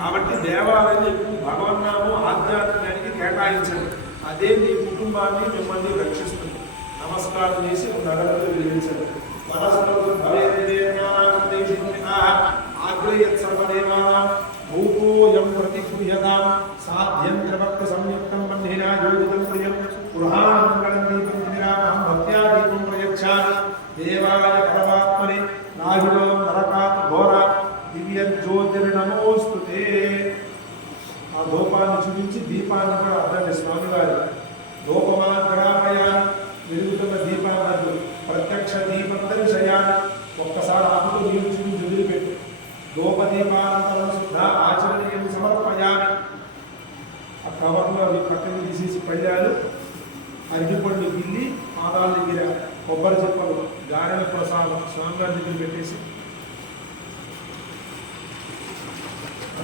కాబట్టి దేవాలయం భగవన్నాము ఆధ్యాత్మ్యానికి కేటాయించండి. అదే మీ కుటుంబాన్ని మిమ్మల్ని రక్షిస్తుంది. నమస్కారం చేసి నగరంలో వెలిగించండి. వనస్పతి ప్రతిగృహ్యతాం సాధ్యం త్రిభక్త సంయుక్తం బంధేన యోగితం ప్రియం గృహానంగళం దీపం భక్త్యా దీపం దేవాయ పరమాత్మని నాయుడం లోపాన్ని చూపించి దీపాన్ని కూడా అర్థండి స్వామివారి ధూపమా గ్రామయ వెలుగుతున్న దీపాన్ని ప్రత్యక్ష దీపం ఒక్కసారి ఆకులు నీరు చూపించి వదిలిపెట్టు. లోపదీపానంతరం శుద్ధ ఆచరణీయం సమర్పయామి. ఆ కవర్లో అవి పక్కన తీసేసి పళ్ళాలు అరటిపండు గిల్లి పాదాల దగ్గర కొబ్బరి చెప్పలు గారెల ప్రసాదం స్వామివారి దగ్గర పెట్టేసి అందరూ చెప్పాలి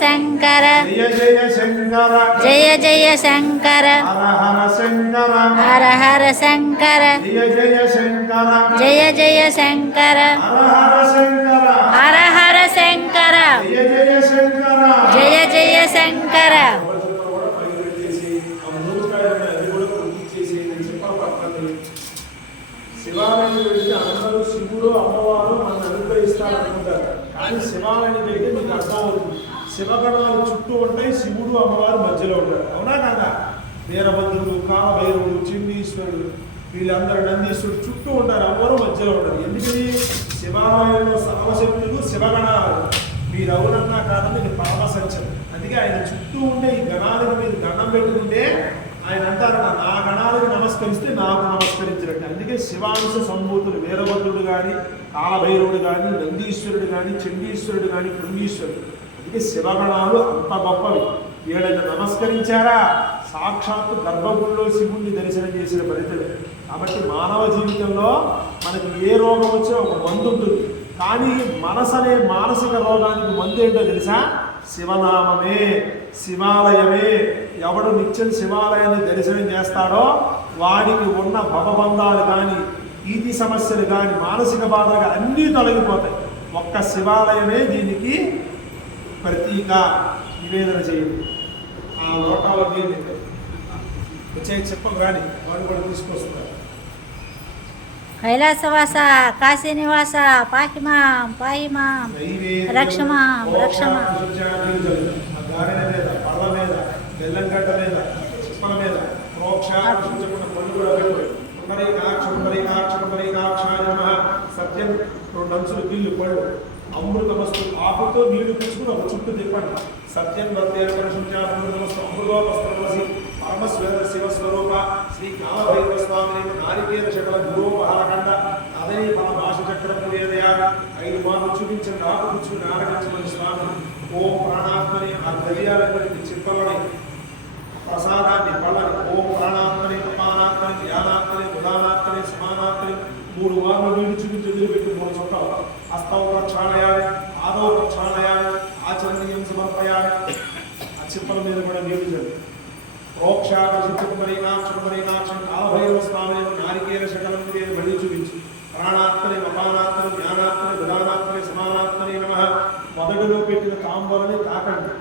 శంకర జయ జయ శంకర జయ జయ శంకర హర హర శంకర హర హర శంకర జయ జయ శంకర జయ జయ శంకర హర హర శంకర హర హర శంకర జయ జయ శంకర. శివాలయం వెళ్తే అందరూ శివుడు అమ్మవారు మన అనుగ్రహిస్తారు అనుకుంటారు కానీ శివాలయం వెళ్తే మీకు అర్థం అవుతుంది. శివగణాలు చుట్టూ ఉంటాయి శివుడు అమ్మవారు మధ్యలో ఉంటారు. అవునా కాదా వీరభద్రుడు కామభైరవుడు చిన్నీశ్వరుడు వీళ్ళందరూ నందీశ్వరుడు చుట్టూ ఉంటారు అమ్మవారు మధ్యలో ఉంటారు. ఎందుకని? శివాలయంలో సామశక్తులు శివగణాలు. మీరు అవునన్నా కాదని ఇది సంచం అందుకే ఆయన చుట్టూ ఉండే ఈ గణాలకు మీరు గణం పెట్టుకుంటే ఆయన అంటారు నా గణాలకు నమస్కరిస్తే నాకు నమస్కరించినట్టు. అందుకే శివాంశ సంభూతులు వీరభద్రుడు కానీ కాలభైరవుడు కానీ నందీశ్వరుడు కానీ చండీశ్వరుడు కానీ పుణ్యీశ్వరుడు. అందుకే శివగణాలు అంత గొప్పవి. వీళ్ళని నమస్కరించారా? సాక్షాత్తు గర్భగుడిలో శివుణ్ణి దర్శనం చేసిన ఫలితమే కాబట్టి మానవ జీవితంలో మనకి ఏ రోగం వచ్చినా ఒక మందు ఉంటుంది. కానీ మనసు అనే మానసిక రోగానికి మందు ఏంటో తెలుసా? శివనామమే శివాలయమే. ఎవడు నిత్యం శివాలయాన్ని దర్శనం చేస్తాడో వాడికి ఉన్న భవబంధాలు కానీ ఈతి సమస్యలు కానీ మానసిక బాధలు కానీ అన్నీ తొలగిపోతాయి. ఒక్క శివాలయమే దీనికి ప్రతీక నివేదన చేయండి ఆ లోటాలో నీళ్ళు వచ్చే చెప్పం కానీ వాడు కూడా తీసుకొస్తున్నారు కైలాసవాస కాశీనివాస పాహిమాం పాహిమాం రక్షమా, రక్షమా. మీద పళ్ళ మీద బెల్లంగడ్డ మీద చిప్పల మీద పళ్ళు కూడా పెట్టు పునరీకాక్ష పునరీకాక్ష పునరీకాక్షాయ నమః. సత్యం రెండు అంచులు గిల్లు పళ్ళు. అమృతమస్తు ఆకుతో నీళ్ళు తెచ్చుకుని ఒక చుట్టూ తిప్పండి. సత్యం వర్తేన పరిశుద్ధ్యామృతమస్తు అమృతోపస్త్రమసి పరమస్వేద శివస్వరూప శ్రీ కాలభైరవ స్వామి నారికేత శకల గురోపహారకండ అదని మన భాష చక్రం ఐదు మార్లు చూపించండి ఆకు పుచ్చుకుని ఆరగించమని స్వామి. ఓం ప్రాణాత్మని ఆ ద్రవ్యాలన్నింటి చిప్పలని ప్రసాదాన్ని పళ్ళని ఓం ప్రాణాత్మని అపానాత్మని ధ్యానాత్మని ఉదానాత్మని సమానాత్మని మూడు వార్లు నీళ్ళు చూపించి వదిలిపెట్టి మూడు చుట్టాలు హస్తం ప్రక్షాళయాలి ఆదో ప్రక్షాళయాలి ఆచరణీయం సమర్పయాలి ఆ చిప్పల మీద కూడా నీళ్ళు చల్లి ప్రోక్షాపరినాక్షం కాలభైరవ నారికేల శకలం నేను బలి చూపించి. ప్రాణాత్మని మపానాత్మని జ్ఞానాత్మని బుధానాత్మని సమానాత్మని నమ. మొదటిలో పెట్టిన తాంబూలని తాకండి.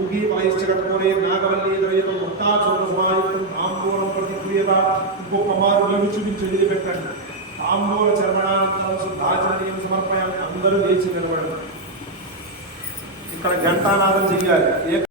ఊగి పలైశ్చకటకోరే నాగవల్లి ద్రయత ముక్తాచోర సమాయుక్తం తాంబూలం ప్రతిక్రియత ఇంకొక మారు నీవు చూపించి వదిలిపెట్టండి తాంబూల చర్మణానంతరం శుద్ధాచరణీయం సమర్పయాన్ని అందరూ లేచి నిలబడండి. ఇక్కడ ఘంటానాదం చెయ్యాలి.